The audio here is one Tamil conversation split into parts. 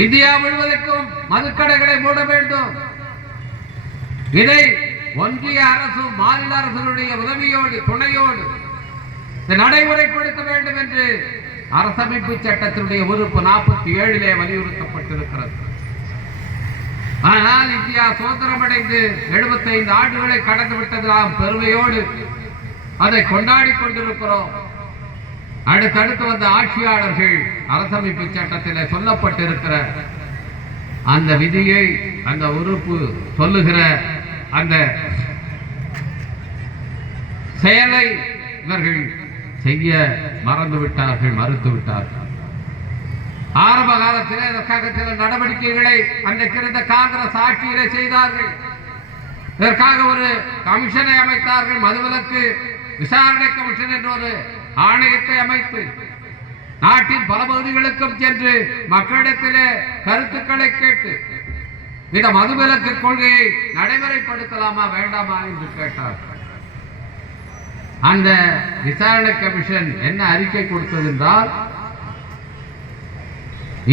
இந்தியா முழுவதற்கும் மதுக்கடைகளை மூட வேண்டும். இதை ஒன்றிய அரசும் மாநில அரசுடைய உதவியோடு துணையோடு நடைமுறைப்படுத்த வேண்டும் என்று அரசமைப்பு சட்டத்தினுடைய உறுப்பு 47 வலியுறுத்தப்பட்டிருக்கிறது. ஆனால் இந்தியா சுதந்திரமடைந்து 75 ஆண்டுகளை கடந்து விட்டது. நாம் பெருமையோடு அதை கொண்டாடி கொண்டிருக்கிறோம். அடுத்தடுத்து வந்த ஆட்சியாளர்கள் அரசமைப்பு சட்டத்தில் சொல்லப்பட்டிருக்கிற அந்த விதியை, அந்த உறுப்பு சொல்லுகிற அந்த செயலை இவர்கள் செய்ய மறந்துவிட்டார்கள், மறுத்துவிட்டார்கள். ஆரம்ப காலத்தில் இதற்காக சில நடவடிக்கைகளை அன்றைக்கு இருந்த காங்கிரஸ் ஆட்சியிலே செய்தார்கள். இதற்காக ஒரு கமிஷனை அமைத்தார்கள். மதுவிலக்கு விசாரணை கமிஷன் என்ற ஒரு ஆணையத்தை அமைத்து நாட்டின் பல பகுதிகளுக்கும் சென்று மக்களிடத்திலே கருத்துக்களை கேட்டு இந்த மதுவிலக்கு கொள்கையை நடைமுறைப்படுத்தலாமா வேண்டாமா என்று கேட்டார். அந்த விசாரணை கமிஷன் என்ன அறிக்கை கொடுத்தது என்றால்,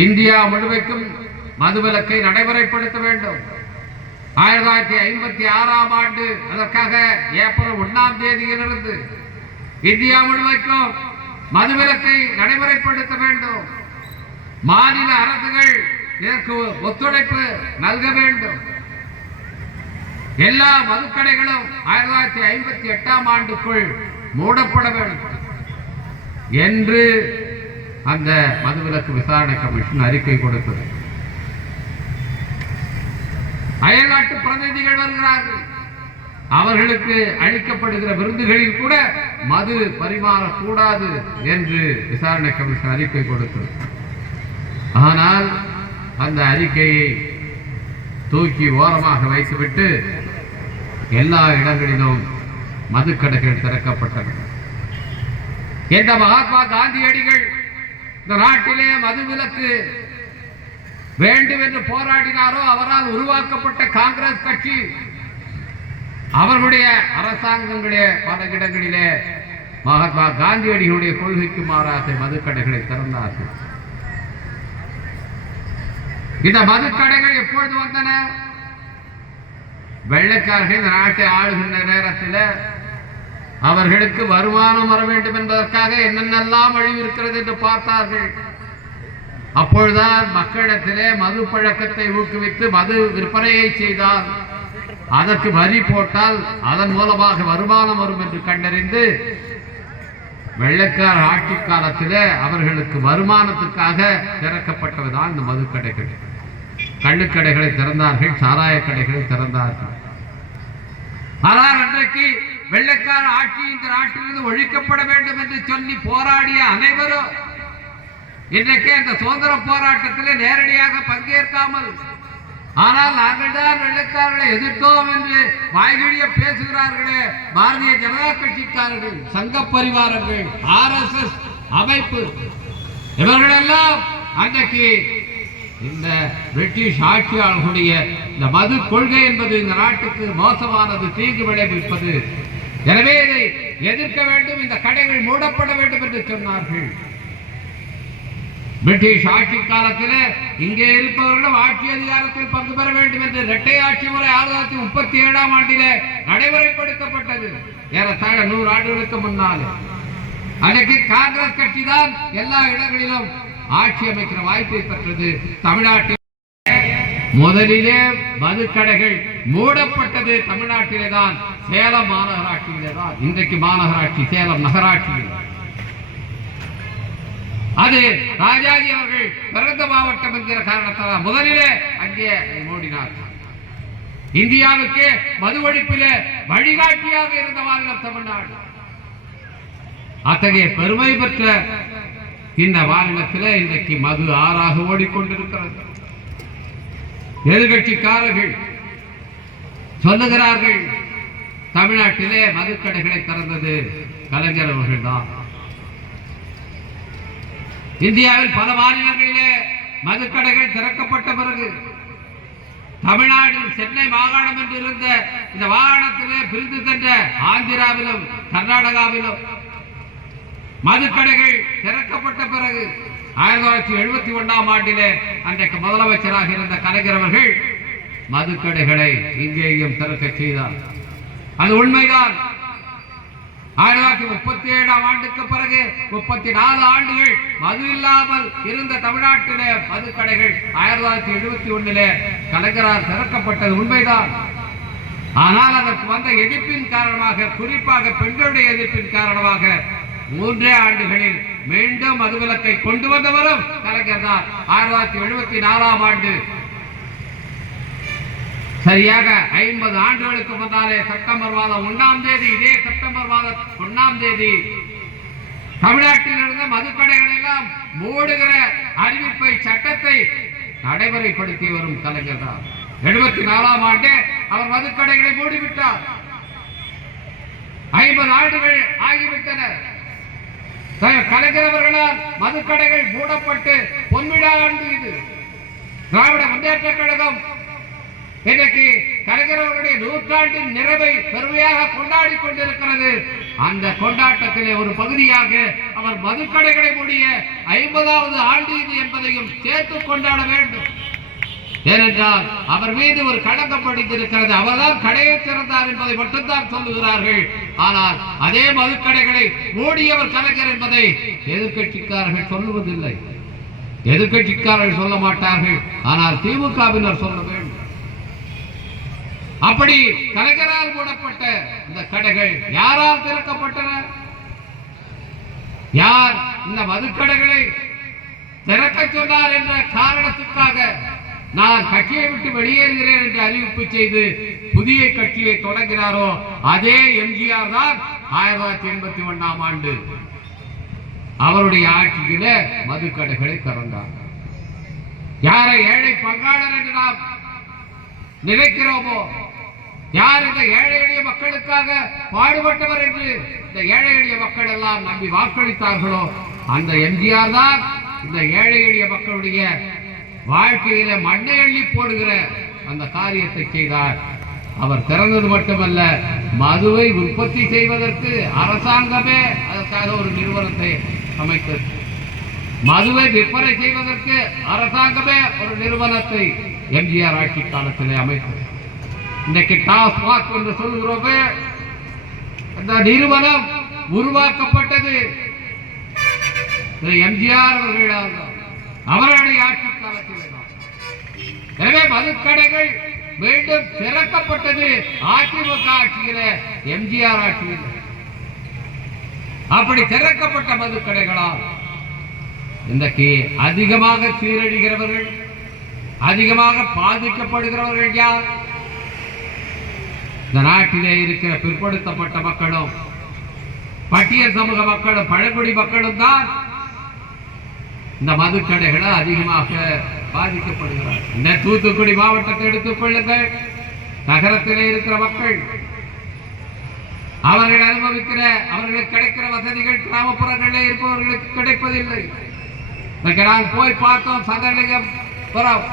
இந்தியா முழுமைக்கும் மதுவிலக்கை நடைமுறைப்படுத்த வேண்டும். 1956ஆம் ஆண்டு அதற்காக ஏப்ரல் 1ஆம் தேதியிலிருந்து இந்தியா முழுமைக்கும் மதுவிலக்கை நடைமுறைப்படுத்த வேண்டும். மாநில அரசுகள் இதற்கு ஒத்துழைப்பு நல்க வேண்டும். எல்லா மதுக்கடைகளும் 1958ஆம் ஆண்டுக்குள் மூடப்பட வேண்டும் என்று அந்த மதுவிலக்கு விசாரணை கமிஷன் அறிக்கை கொடுத்தது. அயல்நாட்டு பிரதிநிதிகள் வருகிறார்கள். அவர்களுக்கு அளிக்கப்படுகிற விருந்துகளில் கூட மது பரிமாறக்கூடாது என்று விசாரணை கமிஷன் அறிக்கை கொடுத்தது. ஆனால் அந்த அறிக்கையை தூக்கி ஓரமாக வைத்துவிட்டு எல்லா இடங்களிலும் மதுக்கடைகள் திறக்கப்பட்டன. எந்த மகாத்மா காந்தியடிகள் இந்த நாட்டிலே மதுவிலக்கு வேண்டும் என்று போராடினாரோ, அவரால் உருவாக்கப்பட்ட காங்கிரஸ் கட்சி அவர்களுடைய அரசாங்கங்களே பல இடங்களிலே மகாத்மா காந்தியடிகளுடைய கொள்கைக்கு மாறாக மதுக்கடைகளை திறந்தார்கள். இந்த மதுக்கடைகள் எப்பொழுது வந்தன? வெள்ளைக்காரர்கள் இந்த நாட்டை ஆளுகின்ற நேரத்தில் அவர்களுக்கு வருமானம் வர வேண்டும் என்பதற்காக என்னென்னலாம் வழி இருக்கிறது என்று பார்த்தார்கள். அப்பொழுதுதான் மக்களிடத்திலே மது பழக்கத்தை ஊக்குவித்து மது விற்பனையை செய்தால் அதற்கு வரி போட்டால் அதன் மூலமாக வருமானம் வரும் என்று கண்டறிந்து வெள்ளைக்கார ஆட்சி காலத்தில் அவர்களுக்கு வருமானத்துக்காக திறக்கப்பட்டதுதான் இந்த மதுக்கடைகள். கள்ளுக்கடைகளை திறந்தார்கள், சாராய கடைகளை திறந்தார்கள். ஆனால் அன்றைக்கு வெள்ளைக்கார ஆட்சி இந்த நாட்டிலிருந்து ஒழிக்கப்பட வேண்டும் என்று சொல்லி போராடிய அனைவரும் இன்றைக்கு அந்த சுதந்திர போராட்டத்தில் நேரடியாக பங்கேற்காமல், ஆனால் நாங்கள் தான் வெள்ளைக்காரர்களை எதிர்த்தோம் என்று வாய்கிழிய பேசுகிறார்களே பாரதிய ஜனதா கட்சிக்காரர்கள், சங்க பரிவாரங்கள், RSS அமைப்பு, இவர்களெல்லாம் அன்றைக்கு இந்த பிரிட்டிஷ் ஆட்சியாளர்களுடைய இந்த மது கொள்கை என்பது இந்த நாட்டுக்கு மோசமானது, தீங்கு விளைவிப்பது, எனவே இதை எதிர்க்க வேண்டும், இந்த கடைகள் மூடப்பட வேண்டும் என்று சொன்னார்கள். பிரிட்டிஷ் ஆட்சி காலத்தில் இங்கே இருப்பவர்களும் ஆட்சி அதிகாரத்தில் பங்கு பெற வேண்டும் என்று இரட்டை ஆட்சி முறை 1937ஆம் ஆண்டிலே நடைமுறைப்படுத்தப்பட்டது. ஏறத்தாழ 100 ஆண்டுகளுக்கு முன்னால் அன்றைக்கு காங்கிரஸ் கட்சி தான் எல்லா இடங்களிலும் ஆட்சி அமைக்கிற வாய்ப்பை பெற்றது. தமிழ்நாட்டில் முதலிலே மதுக்கடைகள் மூடப்பட்டது தமிழ்நாட்டிலே தான், சேலம் மாநகராட்சியிலே தான். இன்றைக்கு மாநகராட்சி சேலம் நகராட்சியில். அது ராஜாஜி அவர்கள் பிறந்த மாவட்டம் என்கிற காரணத்தால் முதலிலே அங்கே மூடினார். இந்தியாவுக்கு மது ஒழிப்பிலே வழிகாட்டியாக இருந்த மாநிலம் தமிழ்நாடு. அத்தகைய பெருமை பெற்ற இந்த மாநிலத்தில் இன்றைக்கு மது ஆறாக ஓடிக்கொண்டிருக்கிறது. எதிர்கட்சிக்காரர்கள் சொல்லுகிறார்கள், தமிழ்நாட்டிலே மதுக்கடைகளை திறந்தது கலைஞர் அவர்கள் தான். இந்தியாவில் பல மாநிலங்களிலே மதுக்கடைகள் திறக்கப்பட்ட பிறகு தமிழ்நாட்டில் சென்னை மாகாணம் என்று இருந்த இந்த மாகாணத்திலே பிரிந்து சென்ற ஆந்திராவிலும் கர்நாடகாவிலும் மதுக்கடைகள் திறக்கப்பட்ட பிறகு 1971ஆம் ஆண்டிலே அன்றைக்கு முதலமைச்சராக இருந்த கலைஞர் அவர்கள் மதுக்கடைகளை இங்கேயும் திறக்க செய்தார். அது உண்மைதான். 1937ஆம் ஆண்டுக்கு பிறகு 34 ஆண்டுகள் மது இல்லாமல் இருந்த தமிழ்நாட்டிலே மதுக்கடைகள் 1971 கலைஞரால் திறக்கப்பட்டது உண்மைதான். ஆனால் அதற்கு வந்த எதிர்ப்பின் காரணமாக, குறிப்பாக பெண்களுடைய எதிர்ப்பின் காரணமாக 3 ஆண்டுகளில் மீண்டும் மதுவிலக்கை கொண்டு வந்தவரும் கலைஞர் தான். 1974ஆம் ஆண்டு சரியாக 50 ஆண்டுகளுக்கு முன்னாலே செப்டம்பர் மாதம் 1ஆம் தேதி, இதே செப்டம்பர் மாதம் 1ஆம் தேதி தமிழ்நாட்டில் இருந்த மதுக்கடைகள் எல்லாம் மூடுகிற அறிவிப்பை, சட்டத்தை நடைமுறைப்படுத்தி வரும் கலைஞர் தான். 74ஆம் ஆண்டு அவர் மதுக்கடைகளை மூடிவிட்டார். 50 ஆண்டுகள் ஆகிவிட்டன. கலைஞர் அவர்களால் மதுக்கடைகள் மூடப்பட்டு பொன்விழா ஆண்டு இது. திராவிட முன்னேற்ற கழகம் இன்றைக்கு கலைஞர் அவர்களுடைய 100ஆண்டின் நிறைவை பெருமையாக கொண்டாடி கொண்டிருக்கிறது. அந்த கொண்டாட்டத்திலே ஒரு பகுதியாக அவர் மதுக்கடைகளை மூடிய 50வது ஆண்டு இது என்பதையும் சேர்த்து கொண்டாட வேண்டும். ஏனென்றால் அவர் மீது ஒரு களங்கம் படித்திருக்கிறது. அவர்தான் கடையை திறந்தார் என்பதை மட்டும்தான் சொல்லுகிறார்கள். ஆனால் அதே மதுக்கடைகளை மூடியவர் கலைஞர் என்பதை எதிர்கட்சிக்காரர்கள் சொல்லுவதில்லை. எதிர்கட்சிக்காரர்கள் சொல்ல மாட்டார்கள். ஆனால் திமுகவினர் சொல்ல வேண்டும். அப்படி கலைஞரால் மூடப்பட்ட இந்த கடைகள் யாரால் திறக்கப்பட்டன? யார் இந்த மதுக்கடைகளை திறக்க சொன்னார் என்ற காரணத்துக்காக நான் கட்சியை விட்டு வெளியேறுகிறேன் என்று அறிவிப்பு செய்து புதிய கட்சியை தொடங்கினாரோ அதே எம்ஜிஆர் தான் 1981ஆம் ஆண்டு அவருடைய ஆட்சியில மதுக்கடைகளை திறந்தார். யாரை ஏழை பங்காளர் என்று நாம் நினைக்கிறோமோ, யார் இந்த ஏழை எளிய மக்களுக்காக பாடுபட்டவர் என்று இந்த ஏழை எளிய மக்கள் எல்லாம் நம்பி வாக்களித்தார்களோ அந்த எம்ஜிஆர் தான் இந்த ஏழை எளிய மக்களுடைய வாழ்க்கையில மண்ணை அள்ளி போடுகிற அந்த காரியத்தை செய்தார். அவர் திறந்தது மட்டுமல்ல, மதுவை உற்பத்தி செய்வதற்கு அரசாங்கமே அதற்காக ஒரு நிறுவனத்தை அமைத்தது. மதுவை விற்பனை செய்வதற்கு அரசாங்கமே ஒரு நிறுவனத்தை எம்ஜிஆர் ஆட்சி காலத்திலே அமைத்தது. இன்றைக்கு டாஸ்மாக் என்று சொல்கிறோமே, அந்த நிறுவனம் உருவாக்கப்பட்டது எம்ஜிஆர் அவர்களால், அவருடைய ஆட்சி காலத்தில். எனவே மதுக்கடைகள் மீண்டும் திறக்கப்பட்டது அதிமுக ஆட்சியில, எம்ஜிஆர் ஆட்சியில். அப்படி திறக்கப்பட்ட மதுக்கடைகளால் இன்றைக்கு அதிகமாக சீரழிகிறவர்கள், அதிகமாக பாதிக்கப்படுகிறவர்கள் யார்? இந்த நாட்டிலே இருக்கிற பிற்படுத்தப்பட்ட மக்களும், பட்டியல் சமூக மக்களும், பழங்குடி மக்களும் தான் இந்த மதுக்கடைகளை அதிகமாக பாதிக்கப்படுகிறார். இந்த தூத்துக்குடி மாவட்டத்தை எடுத்துக் கொள்ளுங்கள். நகரத்திலே இருக்கிற மக்கள் அவர்கள் அனுபவிக்கிற, அவர்களுக்கு கிடைக்கிற வசதிகள் கிராமப்புறங்களில் இருப்பவர்களுக்கு கிடைப்பதில்லை. நான் போய் பார்த்தோம் சதலிங்கபுரம்,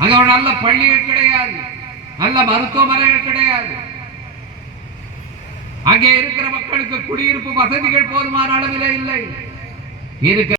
அங்க ஒரு நல்ல பள்ளிகள் கிடையாது, நல்ல மருத்துவமனைகள் கிடையாது. அங்கே இருக்கிற மக்களுக்கு குடியிருப்பு வசதிகள் போதுமான அளவிலே இல்லை. இருக்கிற